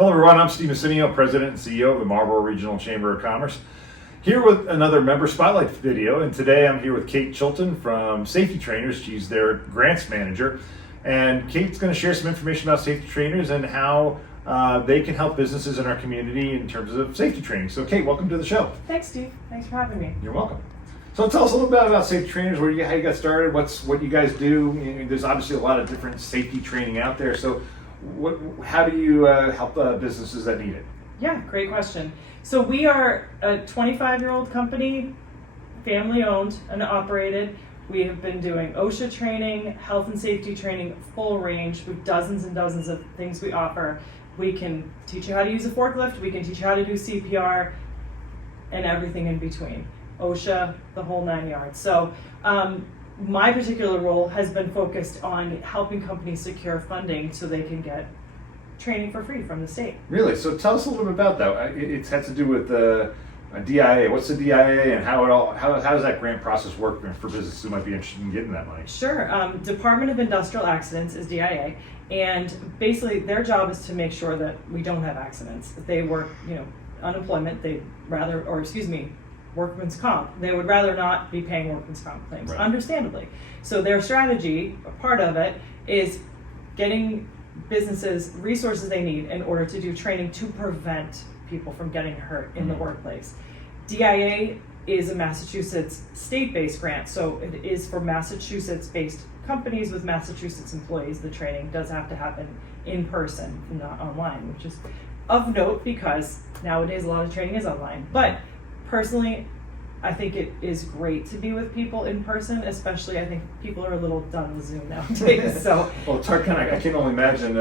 Hello everyone, I'm Steve Messinio, President and CEO of the Marlboro Regional Chamber of Commerce, here with another member spotlight video. And today I'm here with Kate Chilton from Safety Trainers. She's their grants manager, and Kate's going to share some information about Safety Trainers and how they can help businesses in our community in terms of safety training. So Kate, welcome to the show. Thanks, Steve. Thanks for having me. You're welcome. So tell us a little bit about Safety Trainers, how you got started, what you guys do. There's obviously a lot of different safety training out there. So how do you help businesses that need it? Yeah, great question. So we are a 25-year-old company, family owned and operated. We have been doing OSHA training, health and safety training, full range with dozens and dozens of things we offer. We can teach you how to use a forklift, we can teach you how to do CPR, and everything in between. OSHA, the whole 9 yards. So my particular role has been focused on helping companies secure funding so they can get training for free from the state. Really? So tell us a little bit about that. It has to do with a DIA. What's the DIA, and how does that grant process work for businesses who might be interested in getting that money? Sure. Department of Industrial Accidents is DIA, and basically their job is to make sure that we don't have accidents. If they work, unemployment, workman's comp. They would rather not be paying workman's comp claims, right. Understandably. So their strategy, a part of it, is getting businesses resources they need in order to do training to prevent people from getting hurt in the workplace. DIA is a Massachusetts state-based grant, so it is for Massachusetts-based companies with Massachusetts employees. The training does have to happen in person, not online, which is of note because nowadays a lot of training is online. But personally, I think it is great to be with people in person, especially I think people are a little done with Zoom nowadays. So well, it's hard. I can only imagine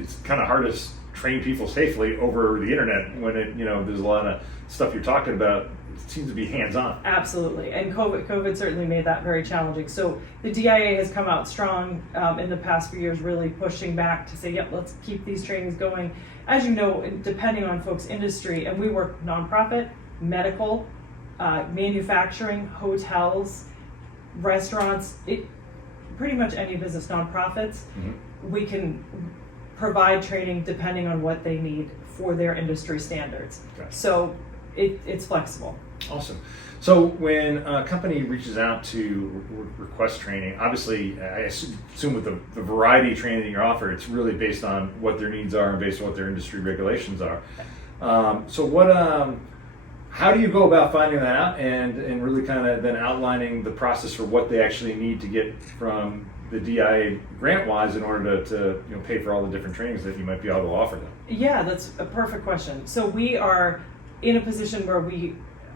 it's kind of hard to train people safely over the internet when there's a lot of stuff you're talking about. It seems to be hands-on. Absolutely, and COVID certainly made that very challenging. So the DIA has come out strong in the past few years, really pushing back to say, yep, let's keep these trainings going. As you know, depending on folks' industry, and we work nonprofit, medical, manufacturing, hotels, restaurants, pretty much any business, nonprofits, we can provide training depending on what they need for their industry standards. Okay. So it's flexible. Awesome. So when a company reaches out to request training, obviously I assume with the variety of training that you offer, it's really based on what their needs are and based on what their industry regulations are. How do you go about finding that out and really kind of then outlining the process for what they actually need to get from the DIA grant-wise in order to pay for all the different trainings that you might be able to offer them? Yeah, that's a perfect question. So we are in a position where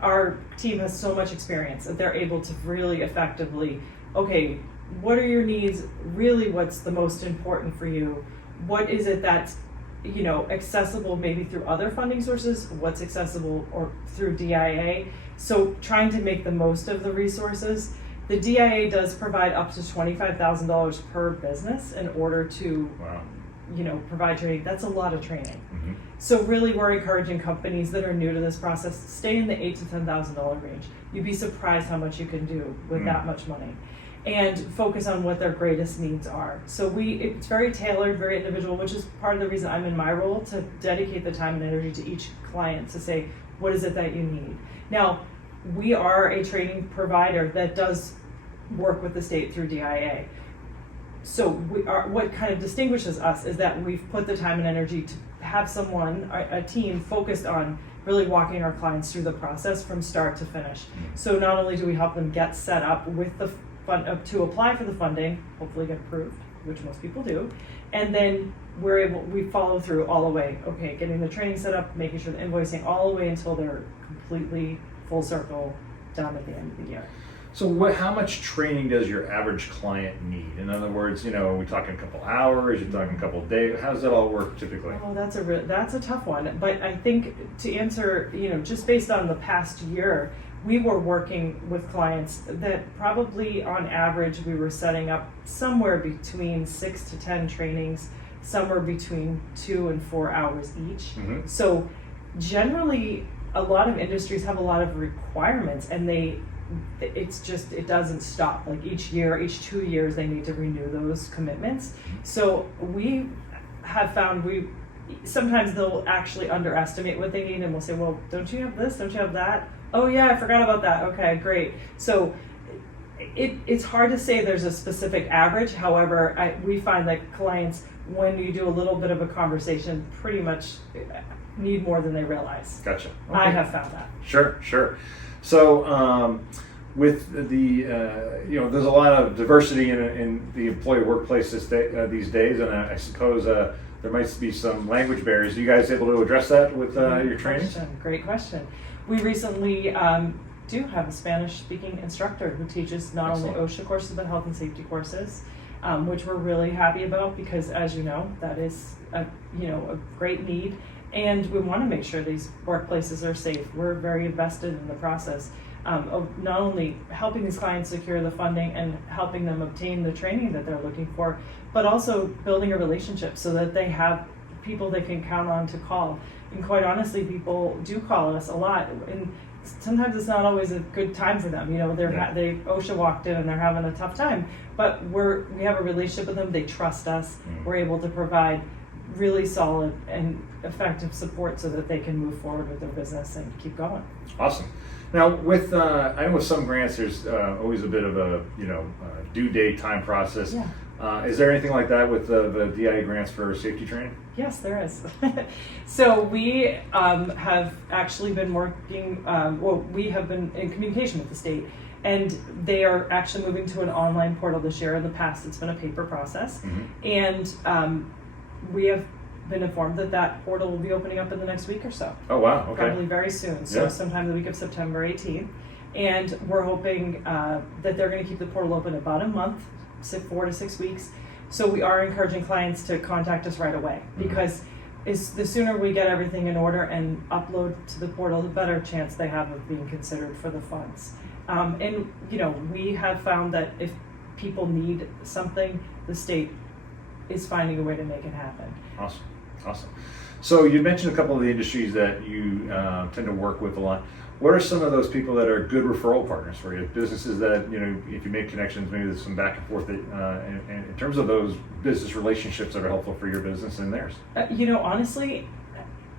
our team has so much experience that they're able to really effectively, okay, what are your needs? Really, what's the most important for you? What is it that's accessible maybe through other funding sources, what's accessible or through DIA. So trying to make the most of the resources. The DIA does provide up to $25,000 per business in order to, provide training. That's a lot of training. Mm-hmm. So really we're encouraging companies that are new to this process, stay in the $8,000 to $10,000 range. You'd be surprised how much you can do with that much money. And focus on what their greatest needs are. So it's very tailored, very individual, which is part of the reason I'm in my role, to dedicate the time and energy to each client to say, what is it that you need? Now, we are a training provider that does work with the state through DIA. So what kind of distinguishes us is that we've put the time and energy to have a team focused on really walking our clients through the process from start to finish. So not only do we help them get set up with the to apply for the funding, hopefully get approved, which most people do, and then we follow through all the way, getting the training set up, making sure the invoicing, all the way until they're completely full circle done at the end of the year. So how much training does your average client need? In other words, are we talking a couple hours, you're talking a couple of days? How does that all work typically? Oh, that's a tough one. But I think to answer, just based on the past year, we were working with clients that probably on average we were setting up somewhere between 6 to 10 trainings, somewhere between 2 and 4 hours each. Mm-hmm. So generally a lot of industries have a lot of requirements, and it doesn't stop. Like each 2 years they need to renew those commitments. So we have found sometimes they'll actually underestimate what they need, and we'll say, well, don't you have this? Don't you have that? Oh yeah, I forgot about that. Okay, great. So it's hard to say there's a specific average. However, we find that clients, when you do a little bit of a conversation, pretty much need more than they realize. Gotcha. Okay. I have found that. Sure. So with the there's a lot of diversity in the employee workplace these days, and I suppose there might be some language barriers. Are you guys able to address that with your training? Great question. We recently do have a Spanish-speaking instructor who teaches not only OSHA courses but health and safety courses, which we're really happy about because, as you know, that is a great need, and we want to make sure these workplaces are safe. We're very invested in the process of not only helping these clients secure the funding and helping them obtain the training that they're looking for, but also building a relationship so that they have people they can count on to call. And quite honestly, people do call us a lot, and sometimes it's not always a good time for them. They OSHA walked in and they're having a tough time, but we have a relationship with them. They trust us. We're able to provide really solid and effective support so that they can move forward with their business and keep going. Awesome. Now, with I know with some grants, there's always a bit of a due date time process. Yeah. Is there anything like that with the DIA grants for safety training? Yes, there is. So we have actually been working, we have been in communication with the state, and they are actually moving to an online portal this year. In the past, it's been a paper process. And we have been informed that portal will be opening up in the next week or so. Oh, wow. Okay. Probably very soon. So sometime the week of September 18th. And we're hoping that they're going to keep the portal open about a month, 4 to 6 weeks. So we are encouraging clients to contact us right away, because the sooner we get everything in order and upload to the portal, the better chance they have of being considered for the funds. And we have found that if people need something, the state is finding a way to make it happen. Awesome. So you mentioned a couple of the industries that you tend to work with a lot. What are some of those people that are good referral partners for you? Businesses that, if you make connections, maybe there's some back and forth in terms of those business relationships that are helpful for your business and theirs? Honestly,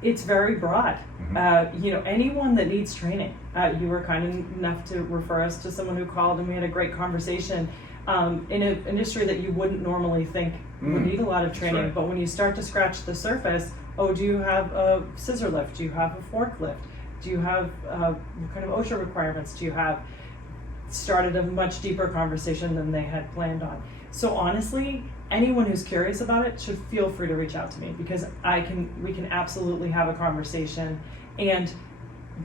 it's very broad. Anyone that needs training. You were kind enough to refer us to someone who called, and we had a great conversation in an industry that you wouldn't normally think would need a lot of training. Right. But when you start to scratch the surface, do you have a scissor lift? Do you have a forklift? Do you have what kind of OSHA requirements do you have? Started a much deeper conversation than they had planned on. So honestly, anyone who's curious about it should feel free to reach out to me, because we can absolutely have a conversation, and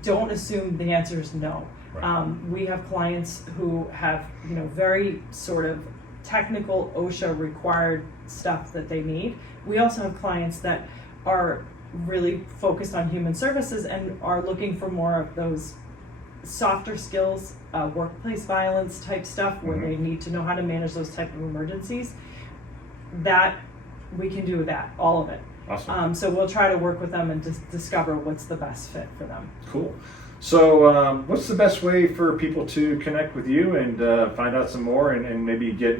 don't assume the answer is no. Right. We have clients who have very sort of technical OSHA required stuff that they need. We also have clients that are really focused on human services and are looking for more of those softer skills, workplace violence type stuff, where they need to know how to manage those type of emergencies. That we can do that, all of it. Awesome. So we'll try to work with them and discover what's the best fit for them. Cool. So what's the best way for people to connect with you and find out some more and maybe get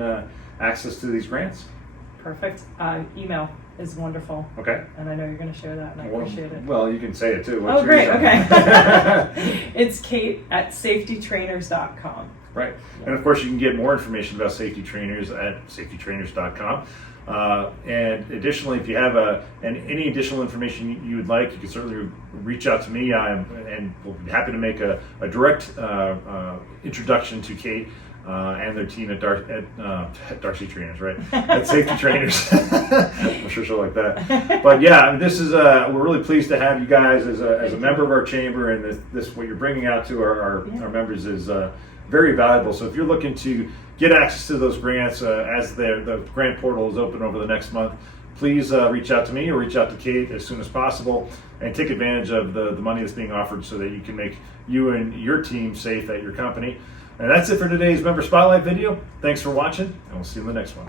access to these grants? Perfect. Email is wonderful. Okay. And I know you're going to share that, and I appreciate it. Well, you can say it too. What's great. Okay. It's Kate@safetytrainers.com. Right. And of course, you can get more information about Safety Trainers at safetytrainers.com. And additionally, if you have any additional information you would like, you can certainly reach out to me, and we'll be happy to make a direct introduction to Kate and their team at Darcy Trainers, right? At Safety Trainers. I'm sure she'll like that. But yeah, this is we're really pleased to have you guys as a member of our chamber, and this what you're bringing out to our members is very valuable. So if you're looking to get access to those grants as the grant portal is open over the next month, please reach out to me or reach out to Kate as soon as possible and take advantage of the money that's being offered so that you can make you and your team safe at your company. And that's it for today's Member Spotlight video. Thanks for watching, and we'll see you in the next one.